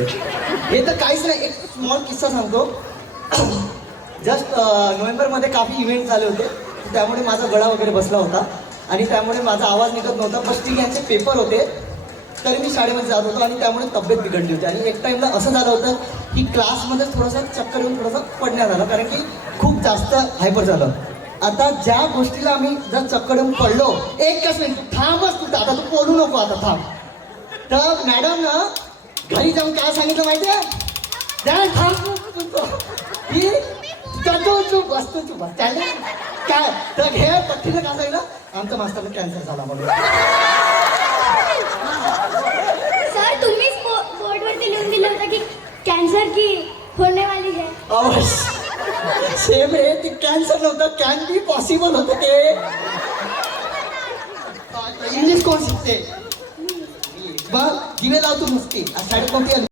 होते. हे तर काहीच नाही. एक स्मॉल किस्सा सांगतो. जस्ट नोव्हेंबरमध्ये काफी इव्हेंट झाले होते, त्यामुळे माझा गळा वगैरे बसला होता आणि त्यामुळे माझा आवाज निघत नव्हता. फर्स्ट यांचे पेपर होते, तरी मी शाळेमध्ये जात होतो आणि त्यामुळे तब्येत बिघडली होती. आणि एक टाइमला असं झालं होतं की क्लासमध्ये थोडंसं चक्कर येऊन थोडंसं पडण्यात आलं, कारण की खूप जास्त हायपर झालं. आता ज्या गोष्टीला आम्ही जर चक्कर येऊन पडलो, एकच मिनिट थांबच तू, आता तू बोलू नको, आता थांब. तर मॅडम ना घरी जाऊन काय सांगितलं माहिती आहे? काय तर हे पट्टीनं काय सांगितलं, आमच्या मास्तरला कॅन्सर झाला म्हणून. सर तुम्हीच बोर्डवरती लिहून दिलं होतं की कॅन्सर की होने वाली है. सेम रे, ते कॅन्सर नव्हतं, कॅन बी पॉसिबल होतं ते. इंग्लिश कोण शिकते? बघ दिवे लावतो नुसती साडे कोणती